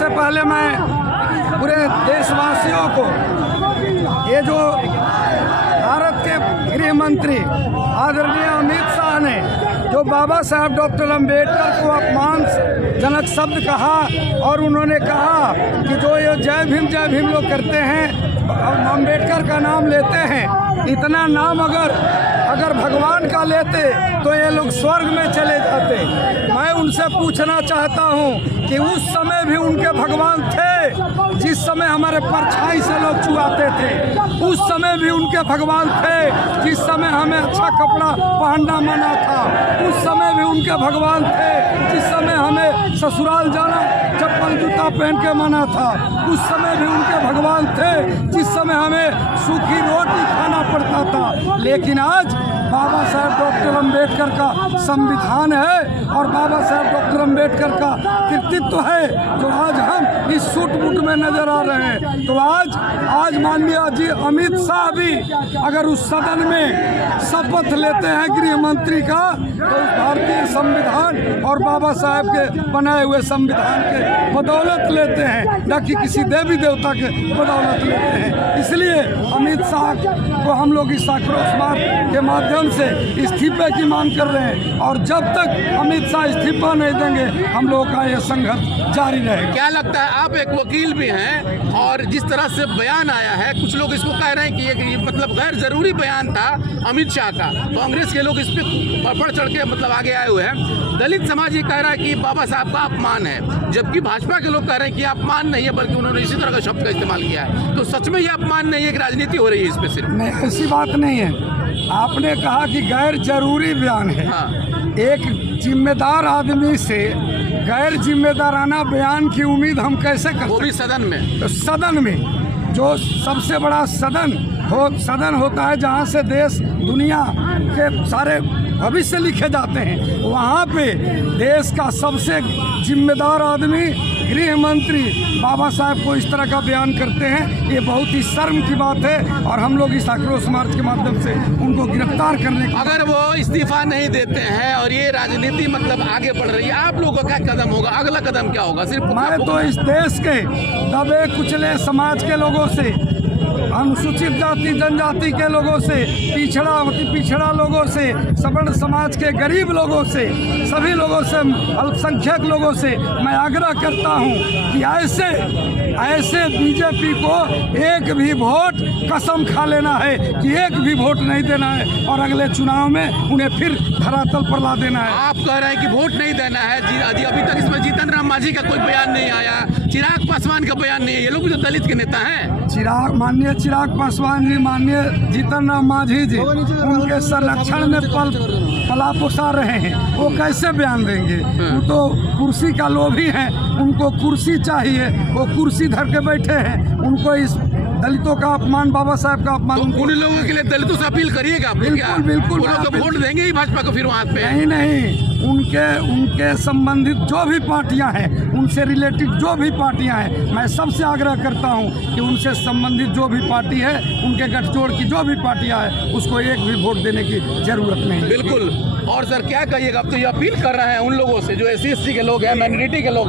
सबसे पहले मैं पूरे देशवासियों को, ये जो भारत के गृह मंत्री आदरणीय अमित शाह ने जो बाबा साहब डॉक्टर अम्बेडकर को अपमानजनक शब्द कहा और उन्होंने कहा कि जो ये जय भीम लोग करते हैं, अम्बेडकर का नाम लेते हैं, इतना नाम अगर भगवान का लेते तो ये लोग स्वर्ग में चले जाते। मैं उनसे पूछना चाहता हूँ कि उस समय भी उनके भगवान थे जिस समय हमारे परछाई से लोग छुआते थे, उस समय भी उनके भगवान थे जिस समय हमें अच्छा कपड़ा पहनना मना था, उस समय भी उनके भगवान थे जिस समय हमें ससुराल जाना चप्पल जूता पहन के मना था, उस समय भी उनके भगवान थे जिस समय हमें सूखी रोटी खाना पड़ता था। लेकिन आज बाबा साहब डॉक्टर अम्बेडकर का संविधान है और बाबा साहब डॉक्टर अम्बेडकर का कृतित्व है जो आज हम इस सूट बूट में नजर आ रहे हैं। तो आज माननीय जी अमित शाह भी अगर उस सदन में शपथ लेते हैं गृह मंत्री का, तो भारतीय संविधान और बाबा साहब के बनाए हुए संविधान के बदौलत लेते हैं, न कि किसी देवी देवता के बदौलत लेते हैं। इसलिए अमित शाह को हम लोग इस आक्रोश मार्च के माध्यम से इस्तीफे की मांग कर रहे हैं और जब तक अमित शाह इस्तीफा नहीं देंगे हम लोगों का यह संघर्ष जारी रहेगा। क्या लगता है, आप एक वकील भी हैं और जिस तरह से बयान आया है, कुछ लोग इसको कह रहे हैं कि ये मतलब गैर जरूरी बयान था अमित शाह का, कांग्रेस के लोग इस पर बढ़ चढ़ के मतलब आगे आए हुए हैं। दलित समाज ये कह रहा है कि बाबा साहब का अपमान है, जबकि भाजपा के लोग कह रहे हैं कि अपमान नहीं है बल्कि उन्होंने इसी तरह का शब्द का इस्तेमाल किया है। तो सच में ये अपमान नहीं है कि राजनीति हो रही है इस पर? सिर्फ नहीं, ऐसी बात नहीं है। आपने कहा कि गैर जरूरी बयान है। हाँ। एक जिम्मेदार आदमी से गैर जिम्मेदाराना बयान की उम्मीद हम कैसे कर सकते? वो भी सदन में। तो सदन में जो सबसे बड़ा सदन होता है जहाँ से देश दुनिया के सारे भविष्य लिखे जाते हैं, वहाँ पे देश का सबसे जिम्मेदार आदमी गृह मंत्री बाबा साहब को इस तरह का बयान करते हैं, ये बहुत ही शर्म की बात है और हम लोग इस आक्रोश मार्च के माध्यम से उनको गिरफ्तार करने का। अगर वो इस्तीफा नहीं देते हैं और ये राजनीति मतलब आगे बढ़ रही है, आप लोगों का क्या कदम होगा? अगला कदम क्या होगा? सिर्फ मैं तो इस देश के दबे कुचले समाज के लोगों से, अनुसूचित जाति जनजाति के लोगों से, पिछड़ा लोगों से, सवर्ण समाज के गरीब लोगों से, सभी लोगों से, अल्पसंख्यक लोगों से मैं आग्रह करता हूं कि ऐसे बीजेपी को एक भी वोट कसम खा लेना है कि एक भी वोट नहीं देना है और अगले चुनाव में उन्हें फिर धरातल पर ला देना है। आप कह रहे हैं कि वोट नहीं देना है जी, अभी तक इसमें जीतन राम मांझी का कोई बयान नहीं आया, चिराग पासवान का बयान नहीं है, ये लोग जो दलित के नेता हैं। माननीय चिराग पासवान जी, माननीय जीतन राम मांझी जी, उनके संरक्षण में पला पोसा रहे हैं, वो कैसे बयान देंगे? वो तो कुर्सी का लोभी हैं, उनको कुर्सी चाहिए, वो कुर्सी धर के बैठे हैं। उनको इस दलितों का अपमान, बाबा साहब का अपमान, तो उन लोगों के लिए दलितों से अपील करिएगा। बिल्कुल वो लोग तो वोट देंगे ही भाजपा को फिर वहाँ पे। नहीं, उनके संबंधित जो भी पार्टियां हैं, उनसे रिलेटेड जो भी पार्टियां हैं, मैं सबसे आग्रह करता हूं कि उनसे संबंधित जो भी पार्टी है, उनके गठजोड़ की जो भी पार्टियां हैं, उसको एक भी वोट देने की जरूरत नहीं। बिल्कुल। और सर क्या कहिएगा, अब तो ये अपील कर रहे हैं उन लोगों से जो SC ST के लोग हैं, माइनॉरिटी के लोग हैं।